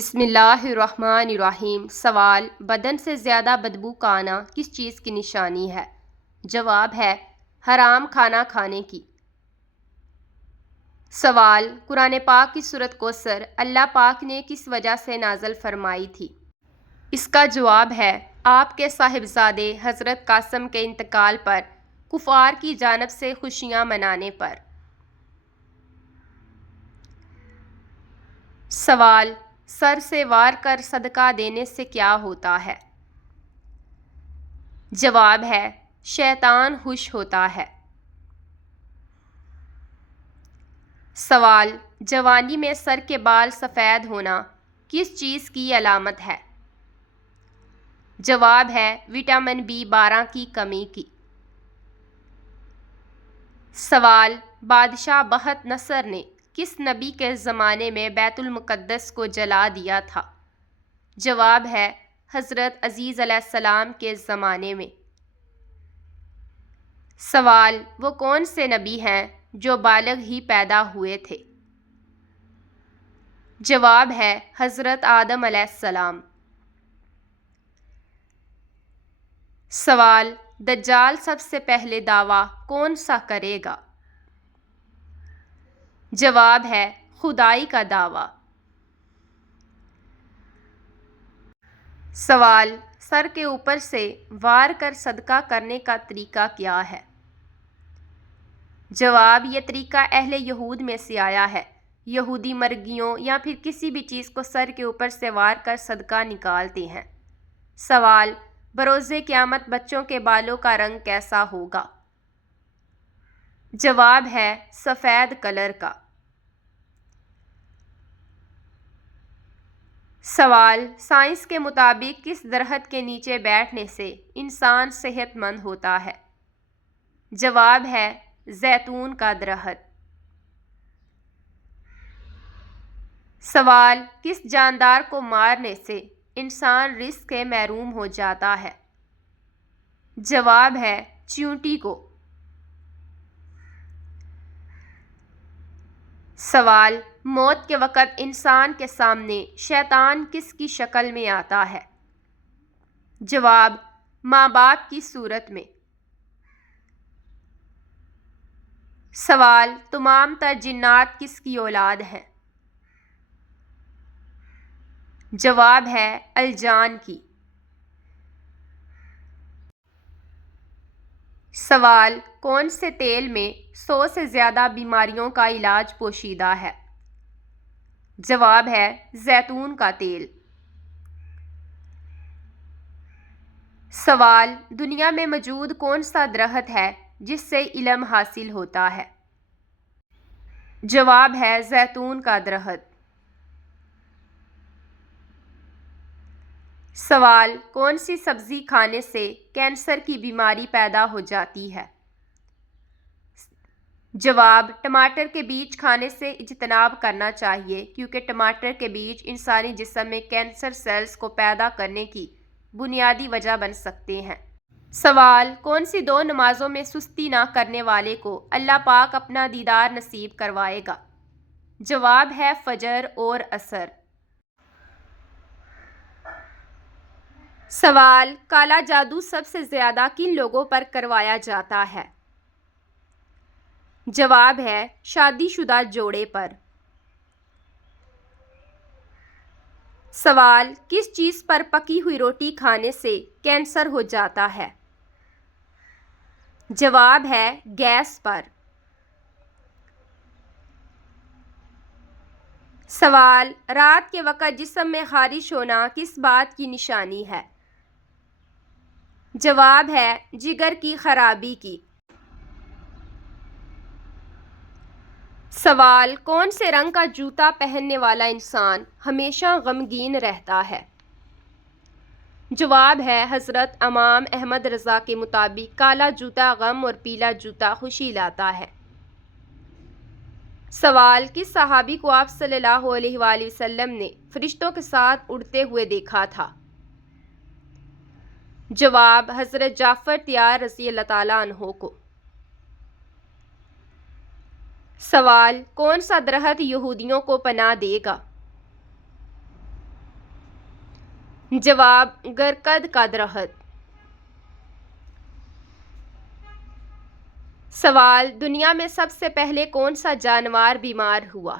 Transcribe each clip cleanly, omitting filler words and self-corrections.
بسم اللہ الرحمن الرحیم۔ سوال: بدن سے زیادہ بدبو کا آنا کس چیز کی نشانی ہے؟ جواب ہے حرام کھانا کھانے کی۔ سوال: قرآن پاک کی سورۃ کوثر اللہ پاک نے کس وجہ سے نازل فرمائی تھی؟ اس کا جواب ہے آپ کے صاحبزادے حضرت قاسم کے انتقال پر کفار کی جانب سے خوشیاں منانے پر۔ سوال: سر سے وار کر صدقہ دینے سے کیا ہوتا ہے؟ جواب ہے شیطان خوش ہوتا ہے۔ سوال: جوانی میں سر کے بال سفید ہونا کس چیز کی علامت ہے؟ جواب ہے وٹامن B12 کی کمی کی۔ سوال: بادشاہ بخت نصر نے کس نبی کے زمانے میں بیت المقدس کو جلا دیا تھا؟ جواب ہے حضرت عزیز علیہ السلام کے زمانے میں۔ سوال: وہ کون سے نبی ہیں جو بالغ ہی پیدا ہوئے تھے؟ جواب ہے حضرت آدم علیہ السلام۔ سوال: دجال سب سے پہلے دعویٰ کون سا کرے گا؟ جواب ہے خدائی کا دعویٰ۔ سوال: سر کے اوپر سے وار کر صدقہ کرنے کا طریقہ کیا ہے؟ جواب: یہ طریقہ اہل یہود میں سے آیا ہے۔ یہودی مرغیوں یا پھر کسی بھی چیز کو سر کے اوپر سے وار کر صدقہ نکالتے ہیں۔ سوال: بروز قیامت بچوں کے بالوں کا رنگ کیسا ہوگا؟ جواب ہے سفید کلر کا۔ سوال: سائنس کے مطابق کس درخت کے نیچے بیٹھنے سے انسان صحت مند ہوتا ہے؟ جواب ہے زیتون کا درخت۔ سوال: کس جاندار کو مارنے سے انسان رزق سے محروم ہو جاتا ہے؟ جواب ہے چیونٹی کو۔ سوال: موت کے وقت انسان کے سامنے شیطان کس کی شکل میں آتا ہے؟ جواب: ماں باپ کی صورت میں۔ سوال: تمام تر جنات کس کی اولاد ہیں؟ جواب ہے الجان کی۔ سوال: کون سے تیل میں 100 سے زیادہ بیماریوں کا علاج پوشیدہ ہے؟ جواب ہے زیتون کا تیل۔ سوال: دنیا میں موجود کون سا درخت ہے جس سے علم حاصل ہوتا ہے؟ جواب ہے زیتون کا درخت۔ سوال: کون سی سبزی کھانے سے کینسر کی بیماری پیدا ہو جاتی ہے؟ جواب: ٹماٹر کے بیج کھانے سے اجتناب کرنا چاہیے کیونکہ ٹماٹر کے بیج انسانی جسم میں کینسر سیلز کو پیدا کرنے کی بنیادی وجہ بن سکتے ہیں۔ سوال: کون سی 2 نمازوں میں سستی نہ کرنے والے کو اللہ پاک اپنا دیدار نصیب کروائے گا؟ جواب ہے فجر اور عصر۔ سوال: کالا جادو سب سے زیادہ کن لوگوں پر کروایا جاتا ہے؟ جواب ہے شادی شدہ جوڑے پر۔ سوال: کس چیز پر پکی ہوئی روٹی کھانے سے کینسر ہو جاتا ہے؟ جواب ہے گیس پر۔ سوال: رات کے وقت جسم میں خارش ہونا کس بات کی نشانی ہے؟ جواب ہے جگر کی خرابی کی۔ سوال: کون سے رنگ کا جوتا پہننے والا انسان ہمیشہ غمگین رہتا ہے؟ جواب ہے حضرت امام احمد رضا کے مطابق کالا جوتا غم اور پیلا جوتا خوشی لاتا ہے۔ سوال: کس صحابی کو آپ صلی اللہ علیہ وآلہ وسلم نے فرشتوں کے ساتھ اڑتے ہوئے دیکھا تھا؟ جواب: حضرت جعفر طیار رضی اللہ تعالیٰ عنہ کو۔ سوال: کون سا درخت یہودیوں کو پناہ دے گا؟ جواب: گرکد کا درخت۔ سوال: دنیا میں سب سے پہلے کون سا جانور بیمار ہوا؟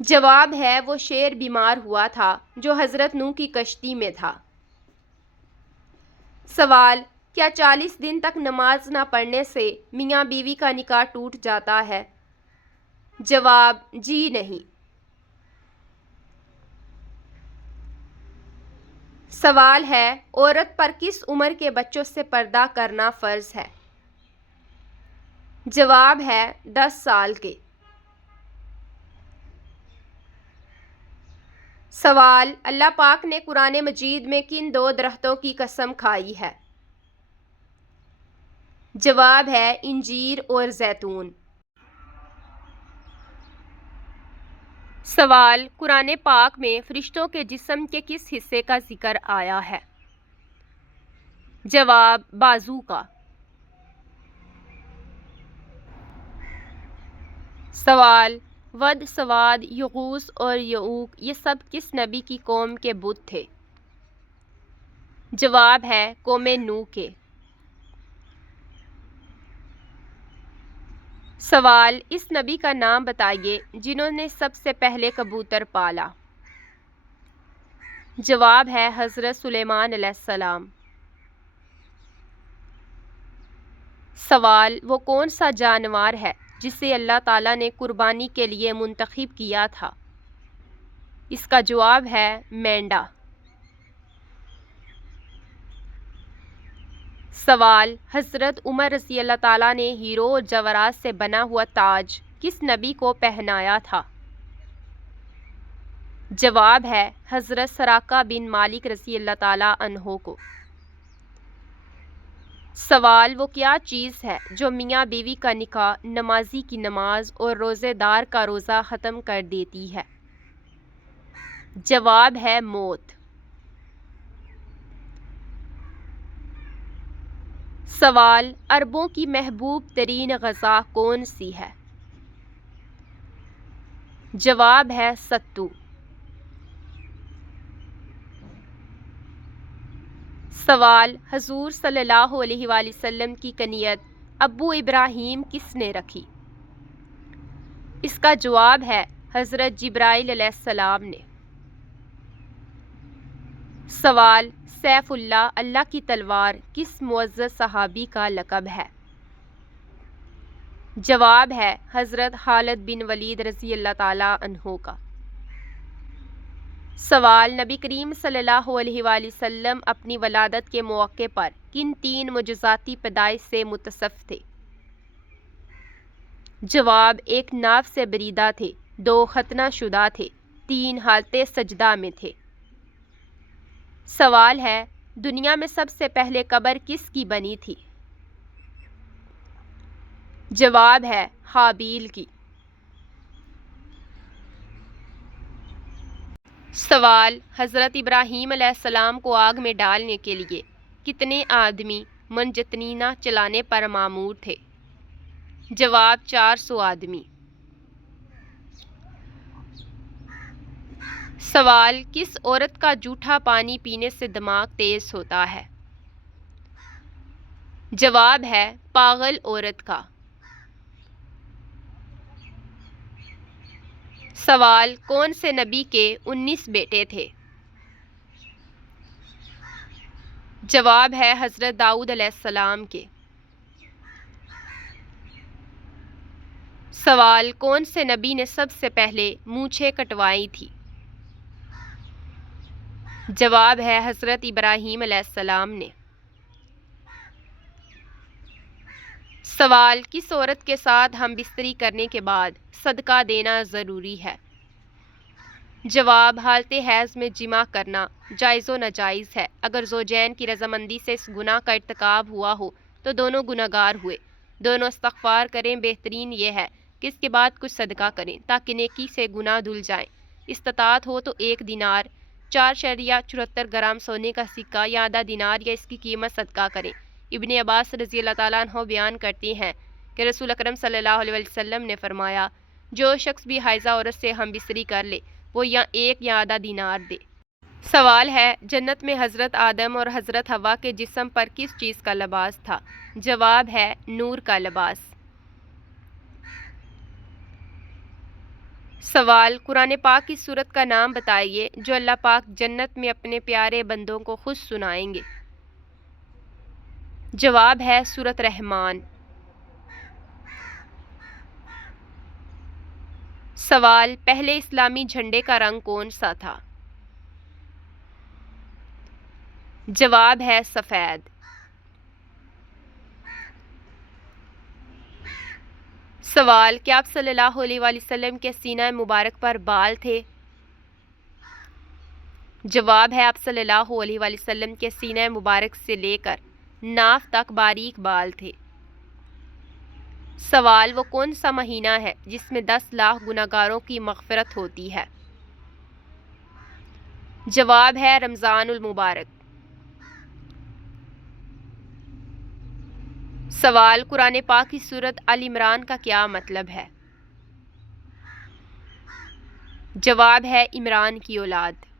جواب ہے وہ شیر بیمار ہوا تھا جو حضرت نوح کی کشتی میں تھا۔ سوال: کیا 40 دن تک نماز نہ پڑھنے سے میاں بیوی کا نکاح ٹوٹ جاتا ہے؟ جواب: جی نہیں۔ سوال ہے: عورت پر کس عمر کے بچوں سے پردہ کرنا فرض ہے؟ جواب ہے 10 سال کے۔ سوال: اللہ پاک نے قرآن مجید میں کن 2 درختوں کی قسم کھائی ہے؟ جواب ہے انجیر اور زیتون۔ سوال: قرآن پاک میں فرشتوں کے جسم کے کس حصے کا ذکر آیا ہے؟ جواب: بازو کا۔ سوال: ود، سواد، یغوث اور یعوق یہ سب کس نبی کی قوم کے بت تھے؟ جواب ہے قوم نوح کے۔ سوال: اس نبی کا نام بتائیے جنہوں نے سب سے پہلے کبوتر پالا؟ جواب ہے حضرت سلیمان علیہ السلام۔ سوال: وہ کون سا جانور ہے جسے اللہ تعالیٰ نے قربانی کے لیے منتخب کیا تھا؟ اس کا جواب ہے مینڈا۔ سوال: حضرت عمر رضی اللہ تعالیٰ نے ہیروں اور جواہرات سے بنا ہوا تاج کس نبی کو پہنایا تھا؟ جواب ہے حضرت سراقہ بن مالک رضی اللہ تعالیٰ عنہ کو۔ سوال: وہ کیا چیز ہے جو میاں بیوی کا نکاح، نمازی کی نماز اور روزے دار کا روزہ ختم کر دیتی ہے؟ جواب ہے موت۔ سوال: عربوں کی محبوب ترین غذا کون سی ہے؟ جواب ہے ستو۔ سوال: حضور صلی اللہ علیہ وآلہ وسلم کی کنیت ابو ابراہیم کس نے رکھی؟ اس کا جواب ہے حضرت جبرائیل علیہ السلام نے۔ سوال: سیف اللہ، اللہ کی تلوار کس معزز صحابی کا لقب ہے؟ جواب ہے حضرت خالد بن ولید رضی اللہ تعالیٰ عنہ کا۔ سوال: نبی کریم صلی اللہ علیہ وآلہ وسلم اپنی ولادت کے موقع پر کن 3 معجزاتی پیدائش سے متصف تھے؟ جواب: 1 ناف سے بریدہ تھے، 2 ختنہ شدہ تھے، 3 حالت سجدہ میں تھے۔ سوال ہے: دنیا میں سب سے پہلے قبر کس کی بنی تھی؟ جواب ہے ہابیل کی۔ سوال: حضرت ابراہیم علیہ السلام کو آگ میں ڈالنے کے لیے کتنے آدمی منجنیق چلانے پر مامور تھے؟ جواب: 400 آدمی۔ سوال: کس عورت کا جھوٹا پانی پینے سے دماغ تیز ہوتا ہے؟ جواب ہے پاگل عورت کا۔ سوال: کون سے نبی کے 19 بیٹے تھے؟ جواب ہے حضرت داؤد علیہ السلام کے۔ سوال: کون سے نبی نے سب سے پہلے مونچھیں کٹوائی تھی؟ جواب ہے حضرت ابراہیم علیہ السلام نے۔ سوال: کس عورت کے ساتھ ہم بستری کرنے کے بعد صدقہ دینا ضروری ہے؟ جواب: حالت حیض میں جماع کرنا جائز و ناجائز ہے۔ اگر زوجین کی رضامندی سے اس گناہ کا ارتکاب ہوا ہو تو دونوں گنہگار ہوئے، دونوں استغفار کریں۔ بہترین یہ ہے کہ اس کے بعد کچھ صدقہ کریں تاکہ نیکی سے گناہ دھل جائیں۔ استطاعت ہو تو 1 دینار 4.74 گرام سونے کا سکہ یا آدھا دینار یا اس کی قیمت صدقہ کریں۔ ابن عباس رضی اللہ تعالیٰ عنہ بیان کرتے ہیں کہ رسول اکرم صلی اللہ علیہ وسلم نے فرمایا، جو شخص بھی حائضہ عورت سے ہم بستری کر لے وہ یا ایک یا آدھا دینار دے۔ سوال ہے، جنت میں حضرت آدم اور حضرت حوا کے جسم پر کس چیز کا لباس تھا؟ جواب ہے نور کا لباس۔ سوال، قرآن پاک کی سورت کا نام بتائیے جو اللہ پاک جنت میں اپنے پیارے بندوں کو خود سنائیں گے۔ جواب ہے سورت رحمان۔ سوال، پہلے اسلامی جھنڈے کا رنگ کون سا تھا؟ جواب ہے سفید۔ سوال، کیا آپ صلی اللہ علیہ وآلہ وسلم کے سینہ مبارک پر بال تھے؟ جواب ہے آپ صلی اللہ علیہ وآلہ وسلم کے سینہ مبارک سے لے کر ناف تک باریک بال تھے۔ سوال، وہ کون سا مہینہ ہے جس میں 10 لاکھ گناہگاروں کی مغفرت ہوتی ہے؟ جواب ہے رمضان المبارک۔ سوال، قرآن پاک کی سورت ال عمران کا کیا مطلب ہے؟ جواب ہے عمران کی اولاد۔